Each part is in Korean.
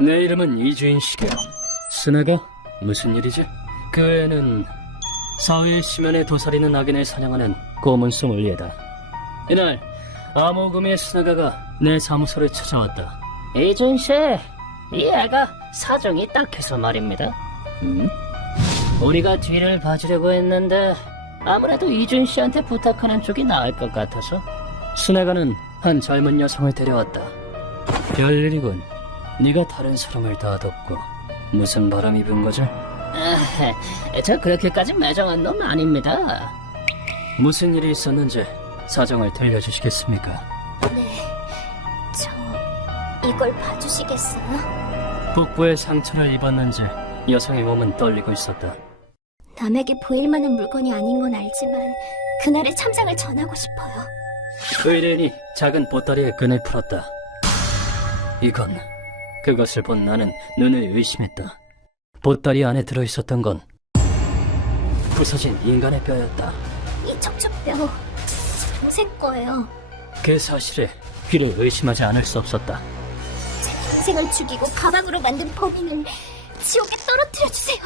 내 이름은 이주인 시계야. 스네가? 무슨 일이지? 그 애는 사회의 심연에 도사리는 악인을 사냥하는 고문 소믈리에다. 이날 암호금의 스네가가 내 사무소를 찾아왔다. 이준 씨, 이 애가 사정이 딱해서 말입니다. 우리가 뒤를 봐주려고 했는데 아무래도 이준 씨한테 부탁하는 쪽이 나을 것 같아서. 스네가는 한 젊은 여성을 데려왔다. 별일이군. 네가 다른 사람을 다 덮고 무슨 바람이 분 거지? 저 그렇게까지 매정한 놈 아닙니다. 무슨 일이 있었는지 사정을 들려주시겠습니까? 네, 저 이걸 봐주시겠어요? 복부에 상처를 입었는지 여성의 몸은 떨리고 있었다. 남에게 보일 만한 물건이 아닌 건 알지만 그날의 참상을 전하고 싶어요. 의뢰인이 작은 보따리에 끈을 풀었다. 이건... 그것을 본 나는 눈을 의심했다. 보따리 안에 들어있었던 건 부서진 인간의 뼈였다. 이 척추뼈 동생 거예요. 그 사실에 귀를 의심하지 않을 수 없었다. 제 동생을 죽이고 가방으로 만든 범인을 지옥에 떨어뜨려 주세요.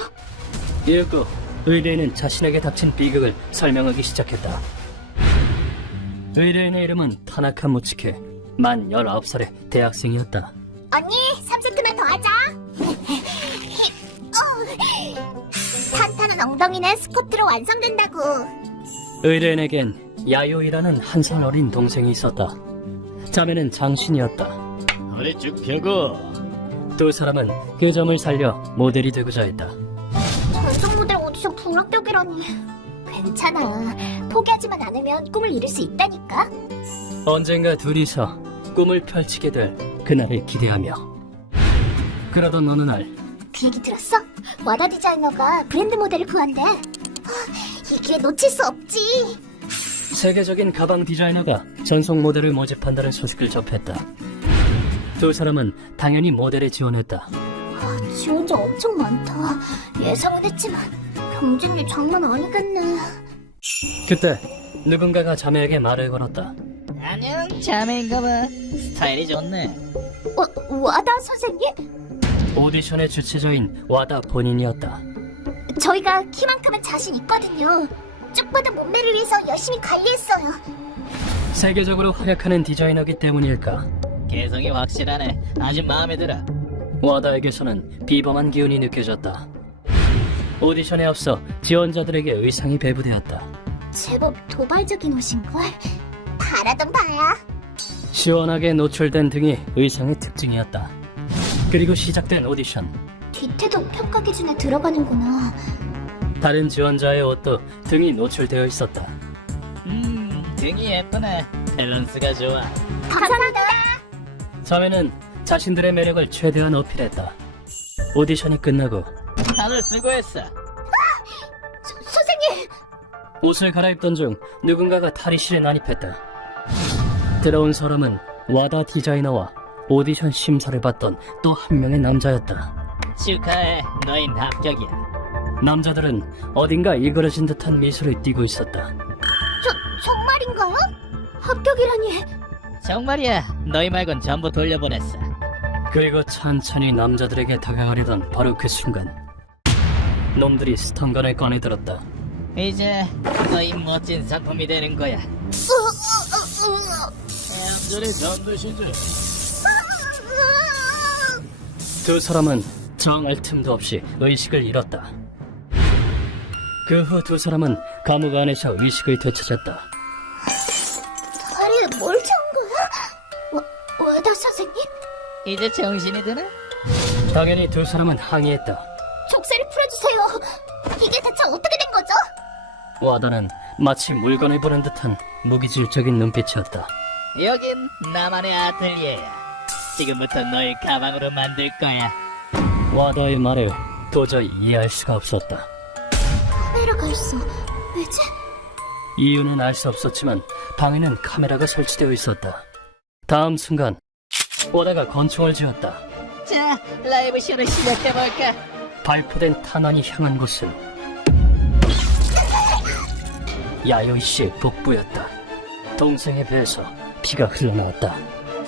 이윽고 의뢰인은 자신에게 닥친 비극을 설명하기 시작했다. 의뢰인의 이름은 타나카 무치케. 만 19살의 대학생이었다. 언니, 3세트만 더 하자. 탄탄한 엉덩이는 스쿼트로 완성된다고. 의뢰인에겐 야요이라는 한 살 어린 동생이 있었다. 자매는 장신이었다. 허리 쭉 펴고. 두 사람은 그 점을 살려 모델이 되고자 했다. 전속 모델 오디션 불합격이라니. 괜찮아. 포기하지만 않으면 꿈을 이룰 수 있다니까. 언젠가 둘이서 꿈을 펼치게 될 그날을 기대하며. 그러던 어느 날 그 얘기 들었어? 와다 디자이너가 브랜드 모델을 구한대. 이 기회 놓칠 수 없지. 세계적인 가방 디자이너가 전속 모델을 모집한다는 소식을 접했다. 두 사람은 당연히 모델에 지원했다. 지원자 엄청 많다. 예상은 했지만 경쟁률 장난 아니겠네. 그때 누군가가 자매에게 말을 걸었다. 안녕, 자매인가봐. 스타일이 좋네. 와다 선생님? 오디션의 주최자인 와다 본인이었다. 저희가 키만큼은 자신 있거든요. 쭉 뻗은 몸매를 위해서 열심히 관리했어요. 세계적으로 활약하는 디자이너기 때문일까? 개성이 확실하네. 아주 마음에 들어. 와다에게서는 비범한 기운이 느껴졌다. 오디션에 앞서 지원자들에게 의상이 배부되었다. 제법 도발적인 옷인걸? 바라던 바야. 시원하게 노출된 등이 의상의 특징이었다. 그리고 시작된 오디션. 뒤태도 평가 기준에 들어가는구나. 다른 지원자의 옷도 등이 노출되어 있었다. 등이 예쁘네. 밸런스가 좋아. 감사합니다. 자매는 자신들의 매력을 최대한 어필했다. 오디션이 끝나고 다들 수고했어. 선생님! 옷을 갈아입던 중 누군가가 탈의실에 난입했다. 들어온 사람은 와다 디자이너와 오디션 심사를 받던 또 한 명의 남자였다. 축하해. 너흰 합격이야. 남자들은 어딘가 일그러진 듯한 미소를 띠고 있었다. 정말인가요? 합격이라니. 정말이야. 너희 말곤 전부 돌려보냈어. 그리고 천천히 남자들에게 다가가려던 바로 그 순간 놈들이 스턴건을 꺼내들었다. 이제 너희 멋진 상품이 되는 거야. 남자의 전두시죠. 두 사람은 정할 틈도 없이 의식을 잃었다. 그 후 두 사람은 감옥 안에서 의식을 되찾았다. 다리에 뭘 찬 거야? 와다 선생님? 이제 정신이 드나? 당연히 두 사람은 항의했다. 족쇄를 풀어주세요. 이게 대체 어떻게 된 거죠? 와다는 마치 물건을 보는 듯한 무기질적인 눈빛이었다. 여긴 나만의 아틀리에야. 지금부터 널 가방으로 만들 거야. 와다의 말을 도저히 이해할 수가 없었다. 카메라가 있어. 왜지? 이유는 알 수 없었지만 방에는 카메라가 설치되어 있었다. 다음 순간 와다가 권총을 쥐었다. 자, 라이브 쇼를 시작해볼까? 발포된 탄환이 향한 곳은 야요이 씨의 복부였다. 동생의 배에서 피가 흘러나왔다.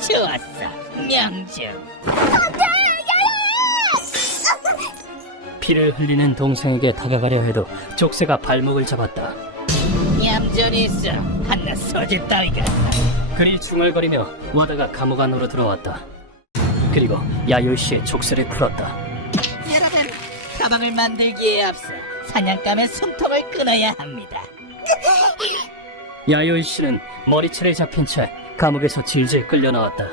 좋았어. 명중. 안돼! 야야! 피를 흘리는 동생에게 다가가려 해도 족쇄가 발목을 잡았다. 얌전히 있어. 한낱 소질 따위가. 그리 중얼거리며 와다가 감옥 안으로 들어왔다. 그리고 야요이 씨의 족쇄를 풀었다. 여러분, 가방을 만들기에 앞서 사냥감의 숨통을 끊어야 합니다. 야요이 씨는 머리채를 잡힌 채 감옥에서 질질 끌려 나왔다.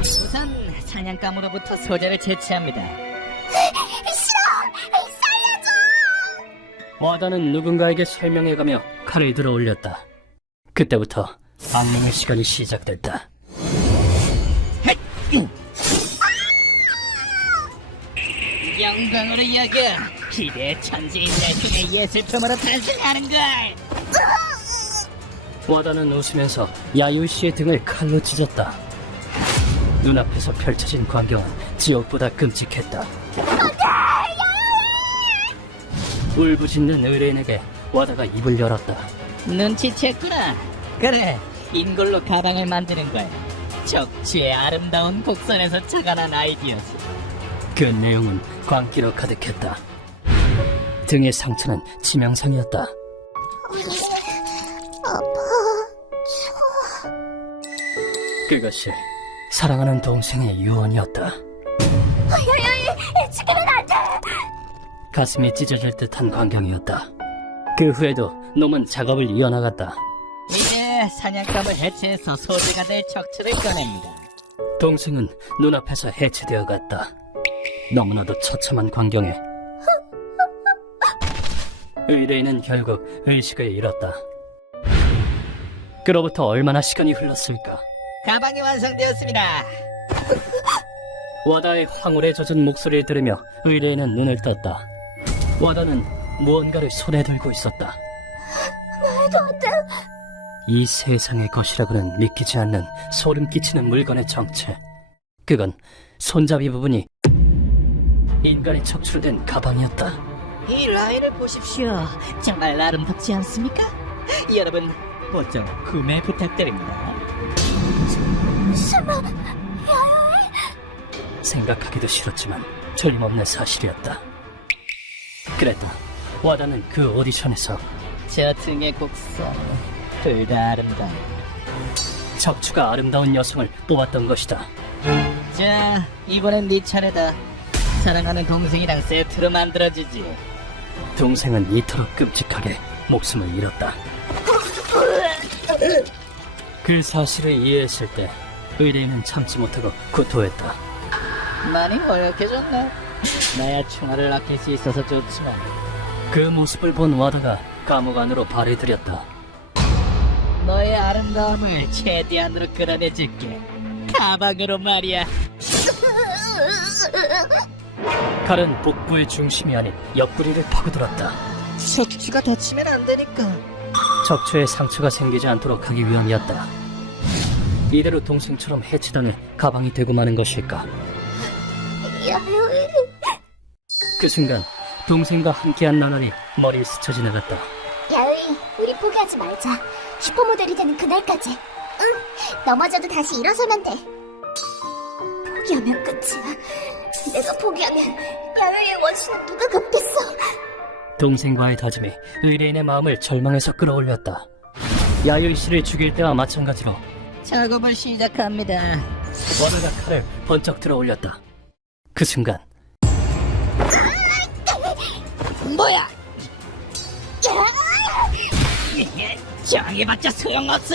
우선 사냥감으로부터 소재를 채취합니다. 와다는 누군가에게 설명해가며 칼을 들어 올렸다. 그때부터 악령의 시간이 시작됐다. 영광으로 여겨. 기대의 천지인 내숭의 예술품으로 탄생하는걸. 와다는 웃으면서 야요이 씨의 등을 칼로 찢었다. 눈앞에서 펼쳐진 광경은 지옥보다 끔찍했다. 울부짖는 의뢰인에게 와다가 입을 열었다. 눈치챘구나. 그래, 인골로 가방을 만드는 거야. 적취의 아름다운 곡선에서 착안한 아이디어지. 그 내용은 광기로 가득했다. 등의 상처는 치명상이었다. 그것이 사랑하는 동생의 유언이었다. 죽이면 안 돼! 가슴이 찢어질 듯한 광경이었다. 그 후에도 놈은 작업을 이어나갔다. 이제 사냥감을 해체해서 소재가 될 척추를 꺼냅니다. 동생은 눈앞에서 해체되어 갔다. 너무나도 처참한 광경에 의뢰인은 결국 의식을 잃었다. 그로부터 얼마나 시간이 흘렀을까? 가방이 완성되었습니다. 와다의 황홀에 젖은 목소리를 들으며 의뢰인은 눈을 떴다. 와다는 무언가를 손에 들고 있었다. 말도 안 돼. 이 세상의 것이라고는 믿기지 않는 소름 끼치는 물건의 정체. 그건 손잡이 부분이 인간의 척추로 된 가방이었다. 이 라인을 보십시오. 정말 아름답지 않습니까? 여러분, 보정 구매 부탁드립니다. 설마 생각하기도 싫었지만 틀림없는 사실이었다. 그래도 와다는 그 오디션에서 저 등의 곡선, 둘 다 아름다워. 척추가 아름다운 여성을 뽑았던 것이다. 자, 이번엔 네 차례다. 사랑하는 동생이랑 세트로 만들어주지. 동생은 이토록 끔찍하게 목숨을 잃었다. 그 사실을 이해했을 때 의뢰인은 참지 못하고 구토했다. 많이 어렵해졌네. 나야 총알을 아낄 수 있어서 좋지만. 그 모습을 본 와다가 감옥 안으로 발을 들였다. 너의 아름다움을 최대한으로 끌어내줄게. 가방으로 말이야. 칼은 복부의 중심이 아닌 옆구리를 파고들었다. 척추가 다치면 안 되니까. 척추에 상처가 생기지 않도록 하기 위함이었다. 이대로 동생처럼 해치당해 가방이 되고 마는 것일까? 야요이. 그 순간 동생과 함께한 나날이 머리를 스쳐 지나갔다. 야요이, 우리 포기하지 말자. 슈퍼모델이 되는 그날까지. 응, 넘어져도 다시 일어서면 돼. 포기하면 끝이야. 내가 포기하면 야요이의 원수는 누가 갚겠어? 동생과의 다짐이 의뢰인의 마음을 절망에서 끌어올렸다. 야요이 씨를 죽일 때와 마찬가지로 작업을 시작합니다. 와다가 칼을 번쩍 들어 올렸다. 그 순간 뭐야? 정해봤자 소용없어.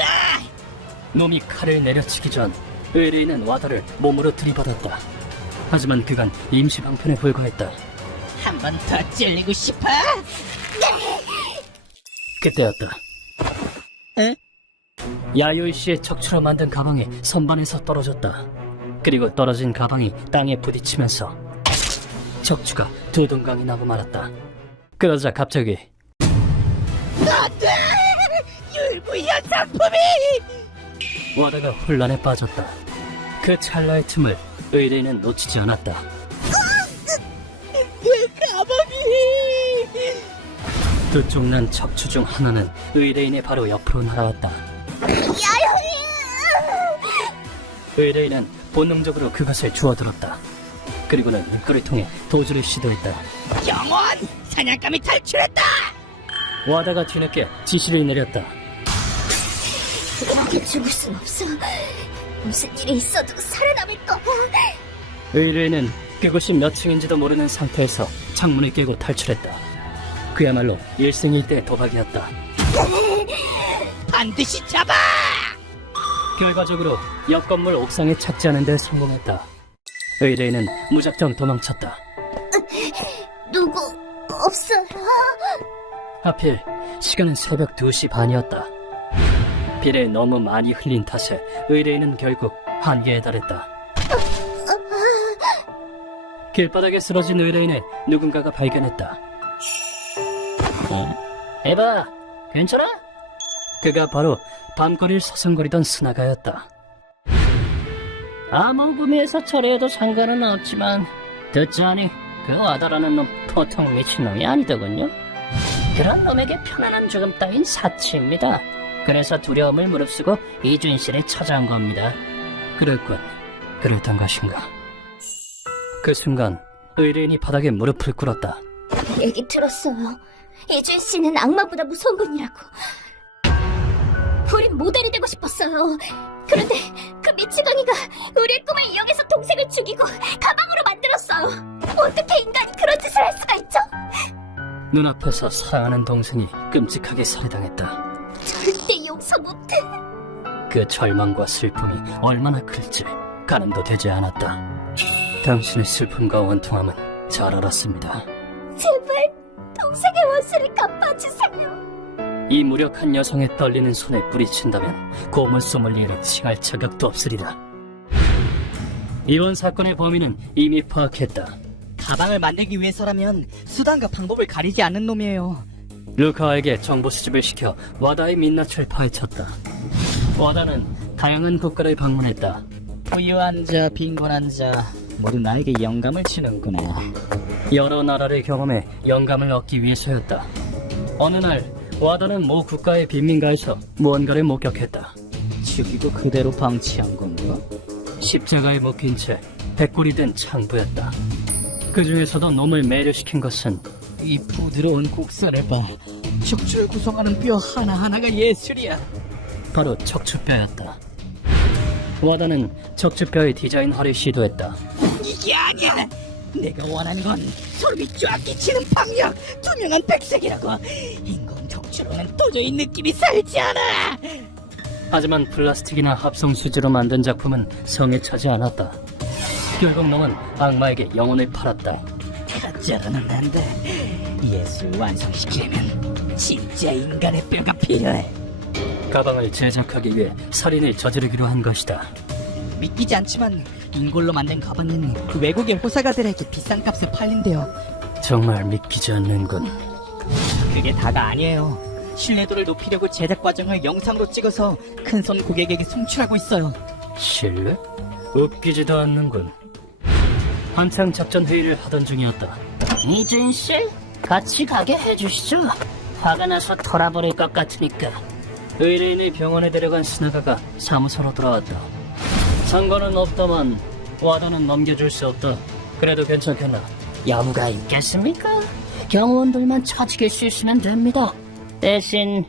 놈이 칼을 내려치기 전 의뢰인은 와다를 몸으로 들이받았다. 하지만 그간 임시방편에 불과했다. 한 번 더 찔리고 싶어? 그때였다. 에? 야요이 씨의 척추로 만든 가방이 선반에서 떨어졌다. 그리고 떨어진 가방이 땅에 부딪히면서 척추가 두 동강이 나고 말았다. 그러자 갑자기 안돼! 율무이한 작품이! 와다가 혼란에 빠졌다. 그 찰나의 틈을 의뢰인은 놓치지 않았다. 내 가방이! 두쪽난 척추 중 하나는 의뢰인의 바로 옆으로 날아왔다. 의뢰인은 본능적으로 그것을 주워들었다. 그리고는 입구를 통해 도주를 시도했다. 영원! 사냥감이 탈출했다! 와다가 뒤늦게 지시를 내렸다. 이렇게 죽을 순 없어. 무슨 일이 있어도 살아남을 거야. 의뢰인은 그곳이 몇 층인지도 모르는 상태에서 창문을 깨고 탈출했다. 그야말로 일생일대 도박이었다. 반드시 잡아! 결과적으로 옆 건물 옥상에 착지하는 데 성공했다. 의뢰인은 무작정 도망쳤다. 누구 없어요? 하필 시간은 새벽 2시 반이었다. 비를 너무 많이 흘린 탓에 의뢰인은 결국 한계에 달했다. 길바닥에 쓰러진 의뢰인을 누군가가 발견했다. 에바, 괜찮아? 그가 바로 밤거리를 서성거리던 스나가였다. 암호구미에서 처리해도 상관은 없지만 듣자니 그 와다라는 놈 보통 미친놈이 아니더군요. 그런 놈에게 편안한 죽음 따윈 사치입니다. 그래서 두려움을 무릅쓰고 이준 씨를 찾아온 겁니다. 그랬군. 그랬던 것인가. 그 순간 의뢰인이 바닥에 무릎을 꿇었다. 얘기 들었어요. 이준 씨는 악마보다 무서운 분이라고. 우린 모델이 되고 싶었어요. 그런데 그 미치광이가 우리의 꿈을 이용해서 동생을 죽이고 가방으로 만들었어요. 어떻게 인간이 그런 짓을 할 수가 있죠? 눈앞에서 사랑하는 동생이 끔찍하게 살해당했다. 절대 용서 못해. 그 절망과 슬픔이 얼마나 클지 가늠도 되지 않았다. 당신의 슬픔과 원통함은 잘 알았습니다. 제발 동생의 원수를 갚아주세요. 이 무력한 여성의 떨리는 손에 뿌리친다면 고문 소믈리에를 칭할 자격도 없으리라. 이번 사건의 범인은 이미 파악했다. 가방을 만들기 위해서라면 수단과 방법을 가리지 않는 놈이에요. 루카에게 정보 수집을 시켜 와다의 민낯을 파헤쳤다. 와다는 다양한 국가를 방문했다. 부유한 자, 빈곤한 자 모두 나에게 영감을 주는구나. 여러 나라를 경험해 영감을 얻기 위해서였다. 어느 날 와다는 모 국가의 빈민가에서 무언가를 목격했다. 죽이고 그대로 방치한 건가? 십자가에 묶인 채 백골이 된 창부였다. 그 중에서도 놈을 매료시킨 것은 이 부드러운 곡선을 봐. 척추를 구성하는 뼈 하나하나가 예술이야. 바로 척추뼈였다. 와다는 척추뼈의 디자인화를 시도했다. 이게 아니야. 내가 원하는 건 소름이 쫙 끼치는 박력, 투명한 백색이라고. 인공 척추로는 도저히 느낌이 살지 않아. 하지만 플라스틱이나 합성 수지로 만든 작품은 성에 차지 않았다. 결국 놈은 악마에게 영혼을 팔았다. 가짜로는 안 돼. 예술 완성시키려면 진짜 인간의 뼈가 필요해. 가방을 제작하기 위해 살인을 저지르기로 한 것이다. 믿기지 않지만 인골로 만든 가방은 외국의 호사가들에게 비싼 값에 팔린대요. 정말 믿기지 않는군. 그게 다가 아니에요. 신뢰도를 높이려고 제작 과정을 영상으로 찍어서 큰손 고객에게 송출하고 있어요. 실례? 웃기지도 않는군. 한창 작전 회의를 하던 중이었다. 이준 씨, 같이 가게 해주시죠. 화가 나서 털어버릴 것 같으니까. 의뢰인을 병원에 데려간 스나가가 사무소로 돌아왔다. 상관은 없다만 와다는 넘겨줄 수 없다. 그래도 괜찮겠나? 여무가 있겠습니까? 경호원들만 처지길 수 있으면 됩니다. 대신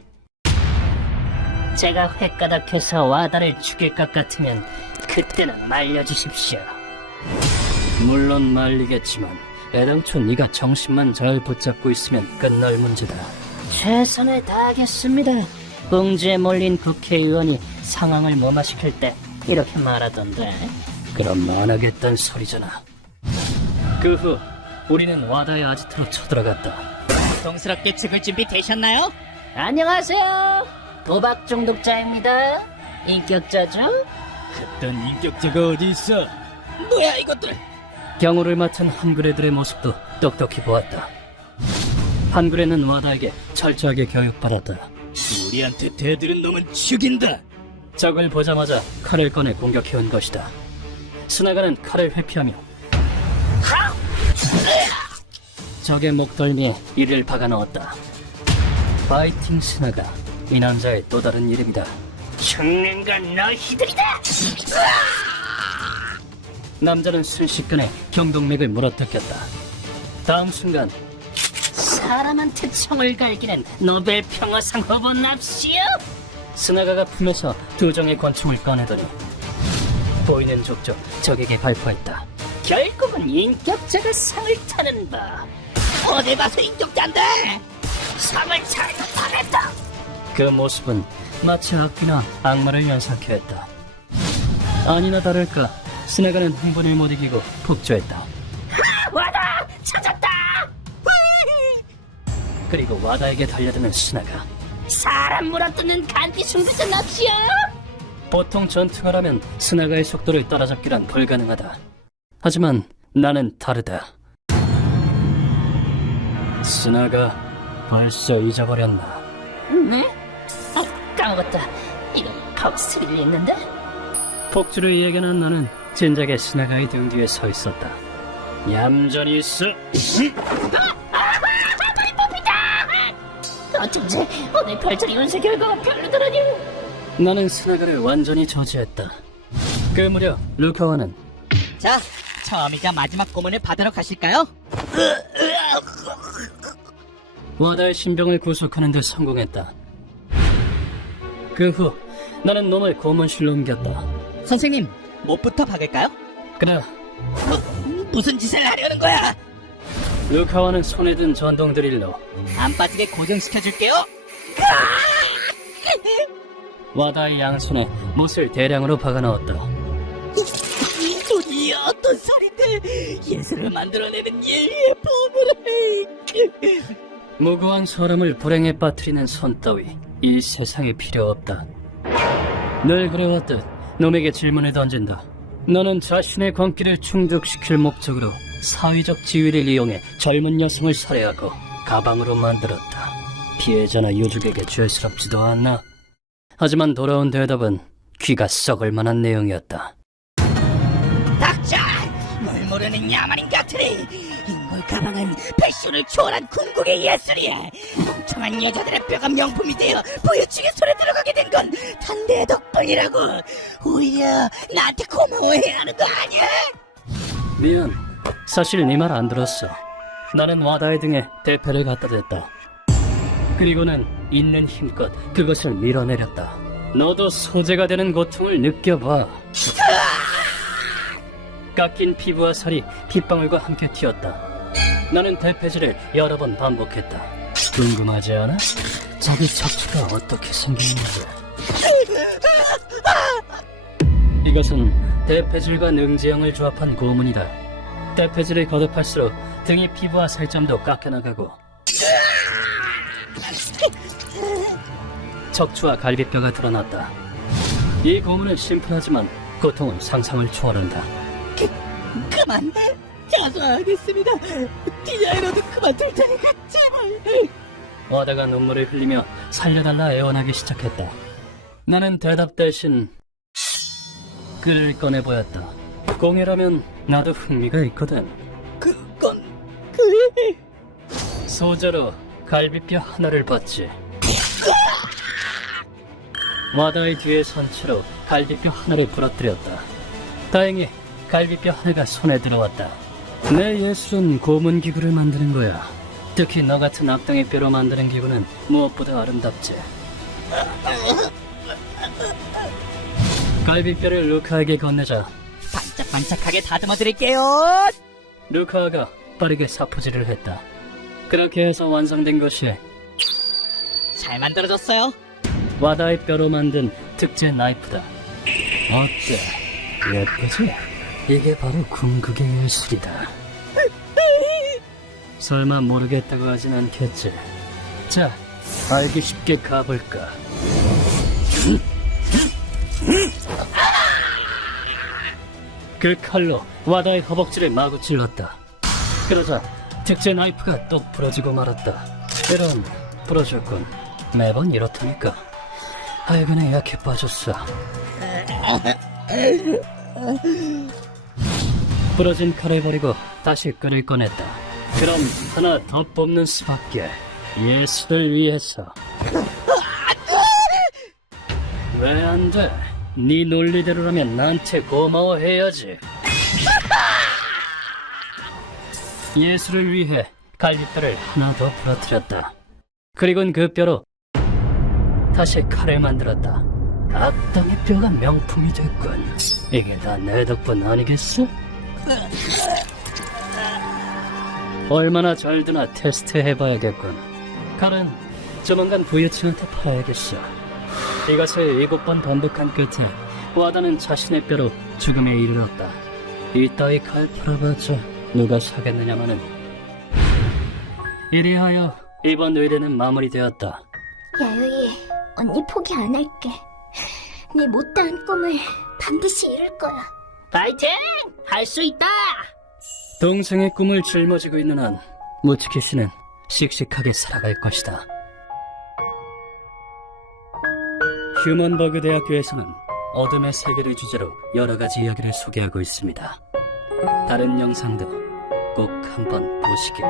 제가 횟가닥해서 와다를 죽일 것 같으면 그때는 말려주십시오. 물론 말리겠지만 애당초 네가 정신만 잘 붙잡고 있으면 끝날 문제다. 최선을 다하겠습니다. 궁지에 몰린 국회의원이 상황을 무마시킬 때 이렇게 말하던데. 그럼 안 하겠단 소리잖아. 그 후 우리는 와다의 아지트로 쳐들어갔다. 동스럽게 죽을 준비 되셨나요? 안녕하세요. 도박 중독자입니다. 인격자죠? 그딴 인격자가 어디 있어? 뭐야 이것들? 경호를 맡은 한그레들의 모습도 똑똑히 보았다. 한그레는 와다에게 철저하게 교육받았다. 우리한테 대들은 놈은 죽인다. 적을 보자마자 칼을 꺼내 공격해온 것이다. 스나가는 칼을 회피하며 적의 목덜미에 이를 박아 넣었다. 파이팅 스나가, 이 남자의 또 다른 이름이다. 죽는 건 너희들이다. 남자는 순식간에 경동맥을 물어뜯겼다. 다음 순간 사람한테 총을 갈기는 노벨 평화상 후보 납시오! 스나가가 품에서 두 정의 권총을 꺼내더니 보이는 족족 적에게 발포했다. 결국은 인격자가 상을 타는 법. 어디 가서 인격자인데? 상을 잘 타겠다. 그 모습은 마치 악귀나 악마를 연상케 했다. 아니나 다를까 스나가는 흥분을 못 이기고 폭주했다. 와다! 찾았다! 그리고 와다에게 달려드는 스나가. 사람 물어뜯는 간디 숨겨진 납시오! 보통 전투가라면 스나가의 속도를 따라잡기란 불가능하다. 하지만 나는 다르다. 스나가 벌써 잊어버렸나? 네? 까먹었다. 이거 팝스릴이 있는데? 폭주를 예견한 나는 진작에 스나가의 등 뒤에 서 있었다. 얌전히 있어. 어쩐지 오늘 발전이 운세 결과가 별로더라니. 나는 스나가를 완전히 저지했다. 그 무렵 루카와는 자, 처음이자 마지막 고문을 받으러 가실까요? 와다의 신병을 구속하는 데 성공했다. 그 후 나는 놈을 고문실로 옮겼다. 선생님, 못부터 박을까요? 그래, 무슨 짓을 하려는 거야? 루카와는 손에 든 전동 드릴로 안 빠지게 고정시켜줄게요. 와다의 양손에 못을 대량으로 박아 넣었다. 이 소리 어떤 소린데? 예술을 만들어내는 예리의 보물을. 무고한 사람을 불행에 빠뜨리는 손 따위 이 세상에 필요 없다. 늘 그래왔듯 놈에게 질문을 던진다. 너는 자신의 광기를 충족시킬 목적으로 사회적 지위를 이용해 젊은 여성을 살해하고 가방으로 만들었다. 피해자나 유족에게 죄스럽지도 않나. 하지만 돌아온 대답은 귀가 썩을 만한 내용이었다. 닥쳐! 뭘 모르는 야만인 같으니 인골 가방은 패션을 초월한 궁극의 예술이야. 멍청한 여자들의 뼈가 명품이 되어 부유층에 손에 들어가게 된 건 단 내 덕분이라고. 오히려 나한테 고마워해야 하는 거 아니야? 미안. 사실 네 말 안 들었어. 나는 와다의 등에 대패를 갖다 댔다. 그리고는 있는 힘껏 그것을 밀어내렸다. 너도 소재가 되는 고통을 느껴봐. 깎인 피부와 살이 핏방울과 함께 튀었다. 나는 대패질을 여러 번 반복했다. 궁금하지 않아? 자기 척추가 어떻게 생겼는지. 이것은 대패질과 능지형을 조합한 고문이다. 대패질을 거듭할수록 등의 피부와 살점도 깎여나가고 척추와 갈비뼈가 드러났다. 이 고문은 심플하지만 고통은 상상을 초월한다. 그만! 자수하겠습니다. 디자이너도 그만둘 테니까 제발! 와다가 눈물을 흘리며 살려달라 애원하기 시작했다. 나는 대답 대신 글을 꺼내 보였다. 공예라면 나도 흥미가 있거든. 그건... 소재로 갈비뼈 하나를 봤지. 와다의 뒤에 선 채로 갈비뼈 하나를 부러뜨렸다. 다행히 갈비뼈 하나가 손에 들어왔다. 내 예술은 고문 기구를 만드는 거야. 특히 너 같은 악당의 뼈로 만드는 기구는 무엇보다 아름답지. 갈비뼈를 루카에게 건네자 반짝반짝하게 다듬어 드릴게요. 루카가 빠르게 사포질을 했다. 그렇게 해서 완성된 것이 잘 만들어졌어요. 와다의 뼈로 만든 특제 나이프다. 어때? 예쁘지? 이게 바로 궁극의 예술이다. 설마 모르겠다고 하진 않겠지? 자, 알기 쉽게 가볼까? 그 칼로 와다의 허벅지를 마구 찔렀다. 그러자 특제 나이프가 또 부러지고 말았다. 이런, 부러졌군. 매번 이렇다니까. 하여간에 약해 빠졌어. 부러진 칼을 버리고 다시 끈을 꺼냈다. 그럼 하나 더 뽑는 수밖에. 예술을 위해서. 왜 안 돼? 네 논리대로라면 나한테 고마워해야지. 예술을 위해 갈비뼈를 하나 더 부러뜨렸다. 그리고는 그 뼈로 다시 칼을 만들었다. 악당의 뼈가 명품이 됐군. 이게 다 내 덕분 아니겠어? 얼마나 잘 드나 테스트해봐야겠군. 칼은 조만간 부여친한테 팔아야겠어. 이것을 7번 반복한 끝에 와다는 자신의 뼈로 죽음에 이르렀다. 이따위 칼 팔아봤자 누가 사겠느냐마는. 이리하여 이번 의뢰는 마무리되었다. 야유이, 언니 포기 안 할게. 네 못다한 꿈을 반드시 이룰 거야. 파이팅! 할 수 있다! 동생의 꿈을 짊어지고 있는 한 무츠키 씨는 씩씩하게 살아갈 것이다. 휴먼버그 대학교에서는 어둠의 세계를 주제로 여러 가지 이야기를 소개하고 있습니다. 다른 영상도 꼭 한번 보시길.